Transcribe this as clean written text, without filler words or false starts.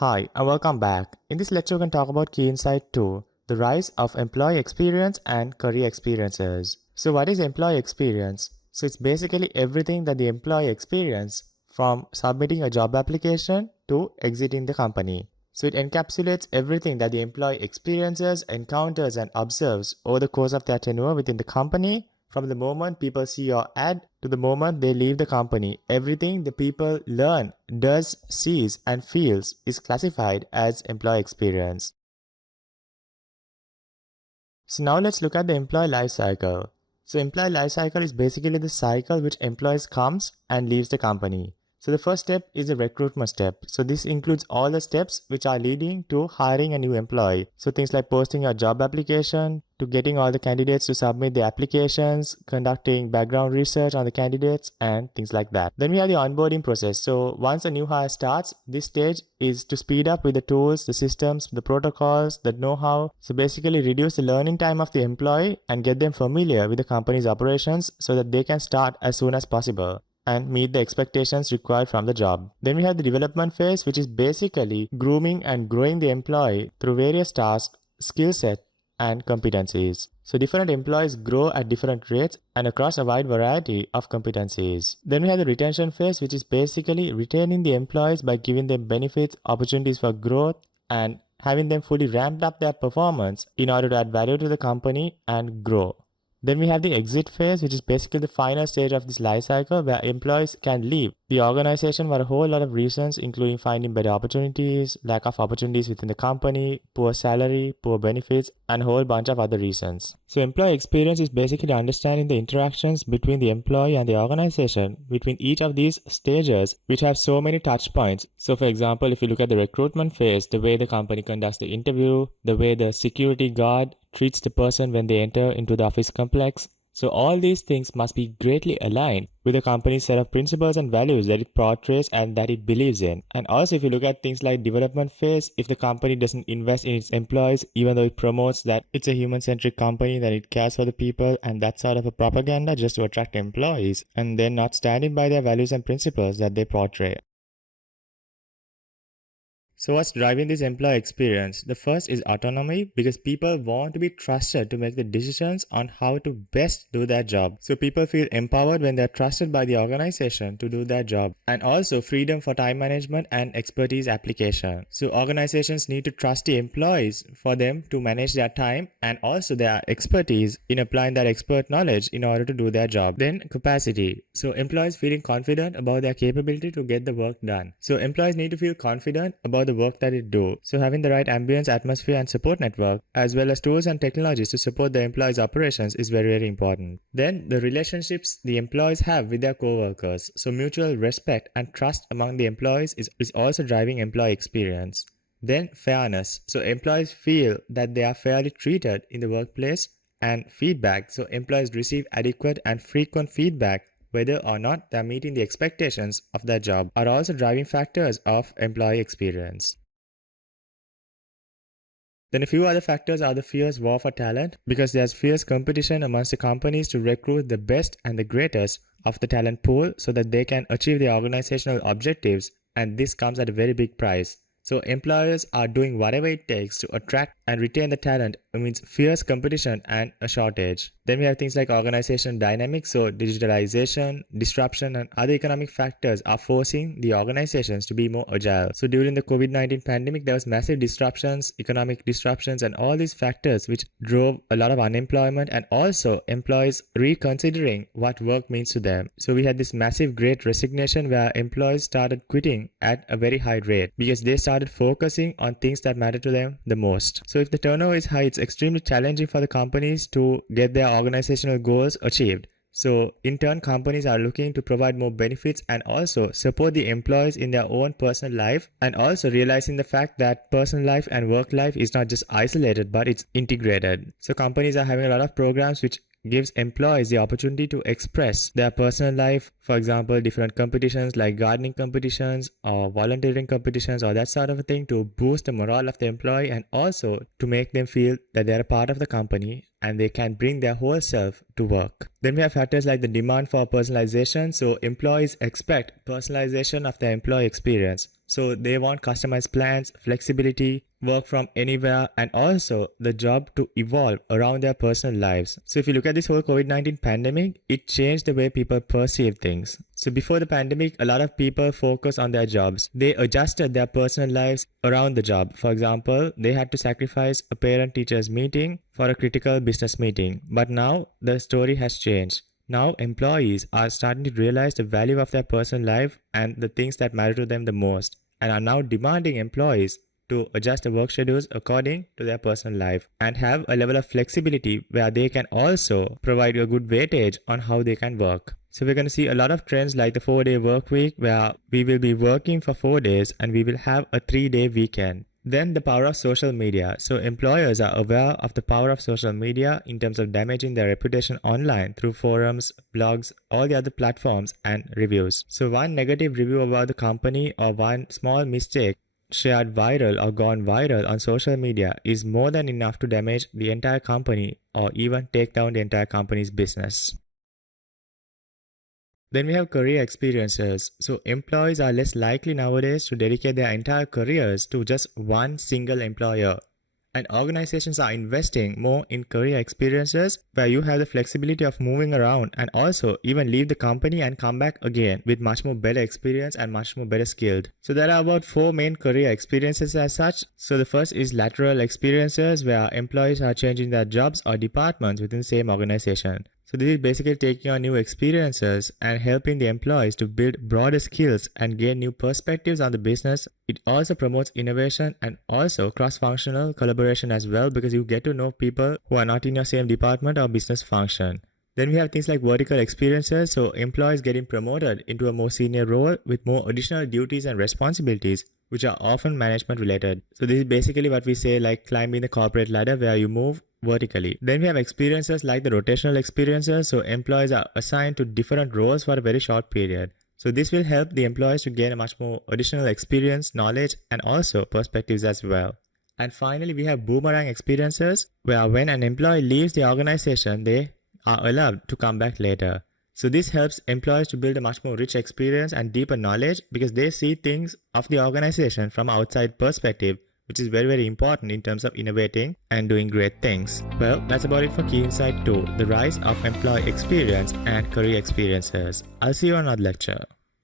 Hi and welcome back. In this lecture we can talk about key insight 2, the rise of employee experience and career experiences. So what is employee experience? So it's basically everything that the employee experience from submitting a job application to exiting the company. So it encapsulates everything that the employee experiences, encounters and observes over the course of their tenure within the company. From the moment people see your ad to the moment they leave the company, everything the people learn, does, sees, and feels is classified as employee experience. So now let's look at the employee lifecycle. So employee lifecycle is basically the cycle which employees comes and leaves the company. So the first step is the recruitment step. So this includes all the steps which are leading to hiring a new employee. So things like posting a job application, to getting all the candidates to submit their applications, conducting background research on the candidates and things like that. Then we have the onboarding process. So once a new hire starts, this stage is to speed up with the tools, the systems, the protocols, the know-how. So basically reduce the learning time of the employee and get them familiar with the company's operations so that they can start as soon as possible and meet the expectations required from the job. Then we have the development phase, which is basically grooming and growing the employee through various tasks, skill set, and competencies. So different employees grow at different rates and across a wide variety of competencies. Then we have the retention phase, which is basically retaining the employees by giving them benefits, opportunities for growth, and having them fully ramped up their performance in order to add value to the company and grow. Then we have the exit phase, which is basically the final stage of this life cycle where employees can leave the organization for a whole lot of reasons, including finding better opportunities, lack of opportunities within the company, poor salary, poor benefits, and a whole bunch of other reasons. So employee experience is basically understanding the interactions between the employee and the organization between each of these stages, which have so many touch points. So for example, if you look at the recruitment phase, the way the company conducts the interview, the way the security guard treats the person when they enter into the office complex. So all these things must be greatly aligned with the company's set of principles and values that it portrays and that it believes in. And also if you look at things like development phase, if the company doesn't invest in its employees, even though it promotes that it's a human-centric company, that it cares for the people, and that's sort of a propaganda just to attract employees, and then not standing by their values and principles that they portray. So what's driving this employee experience? The first is autonomy, because people want to be trusted to make the decisions on how to best do their job. So people feel empowered when they're trusted by the organization to do their job. And also freedom for time management and expertise application. So organizations need to trust the employees for them to manage their time and also their expertise in applying that expert knowledge in order to do their job. Then capacity. So employees feeling confident about their capability to get the work done. So employees need to feel confident about the work that it do. So having the right ambience, atmosphere and support network as well as tools and technologies to support the employees' operations is very important. Then the relationships the employees have with their co-workers. So mutual respect and trust among the employees is also driving employee experience. Then fairness. So employees feel that they are fairly treated in the workplace, and feedback. So employees receive adequate and frequent feedback whether or not they are meeting the expectations of their job are also driving factors of employee experience. Then a few other factors are the fierce war for talent, because there's fierce competition amongst the companies to recruit the best and the greatest of the talent pool so that they can achieve their organizational objectives, and this comes at a very big price. So employers are doing whatever it takes to attract and retain the talent amidst fierce competition and a shortage. Then we have things like organization dynamics. So digitalization, disruption and other economic factors are forcing the organizations to be more agile. So during the COVID-19 pandemic, there was massive disruptions, economic disruptions and all these factors which drove a lot of unemployment and also employees reconsidering what work means to them. So we had this massive great resignation where employees started quitting at a very high rate because they started focusing on things that matter to them the most. So if the turnover is high, it's extremely challenging for the companies to get their organizational goals achieved. So in turn, companies are looking to provide more benefits and also support the employees in their own personal life, and also realizing the fact that personal life and work life is not just isolated but it's integrated. So companies are having a lot of programs which gives employees the opportunity to express their personal life. For example, different competitions like gardening competitions or volunteering competitions or that sort of a thing to boost the morale of the employee and also to make them feel that they're a part of the company and they can bring their whole self to work. Then we have factors like the demand for personalization. So employees expect personalization of their employee experience. So they want customized plans, flexibility, work from anywhere, and also the job to evolve around their personal lives. So if you look at this whole COVID-19 pandemic, it changed the way people perceive things. So before the pandemic, a lot of people focused on their jobs. They adjusted their personal lives around the job. For example, they had to sacrifice a parent-teachers meeting for a critical business meeting. But now the story has changed. Now employees are starting to realize the value of their personal life and the things that matter to them the most, and are now demanding employees to adjust the work schedules according to their personal life and have a level of flexibility where they can also provide a good weightage on how they can work. So we're going to see a lot of trends like the 4-day work week, where we will be working for 4 days and we will have a 3-day weekend. Then the power of social media. So employers are aware of the power of social media in terms of damaging their reputation online through forums, blogs, all the other platforms, and reviews. So one negative review about the company or one small mistake shared viral or gone viral on social media is more than enough to damage the entire company or even take down the entire company's business. Then we have career experiences. So employees are less likely nowadays to dedicate their entire careers to just one single employer. And organizations are investing more in career experiences where you have the flexibility of moving around and also even leave the company and come back again with much more better experience and much more better skilled. So there are about 4 main career experiences as such. So the first is lateral experiences, where employees are changing their jobs or departments within the same organization. So this is basically taking on new experiences and helping the employees to build broader skills and gain new perspectives on the business. It also promotes innovation and also cross-functional collaboration as well, because you get to know people who are not in your same department or business function. Then we have things like vertical experiences. So employees getting promoted into a more senior role with more additional duties and responsibilities, which are often management related. So this is basically what we say like climbing the corporate ladder, where you move vertically. Then we have experiences like the rotational experiences. So employees are assigned to different roles for a very short period. So this will help the employees to gain a much more additional experience, knowledge, and also perspectives as well. And finally, we have boomerang experiences, where when an employee leaves the organization, they are allowed to come back later. So this helps employees to build a much more rich experience and deeper knowledge, because they see things of the organization from outside perspective, which is very, very important in terms of innovating and doing great things. Well, that's about it for Key Insight 2, the rise of employee experience and career experiences. I'll see you on another lecture.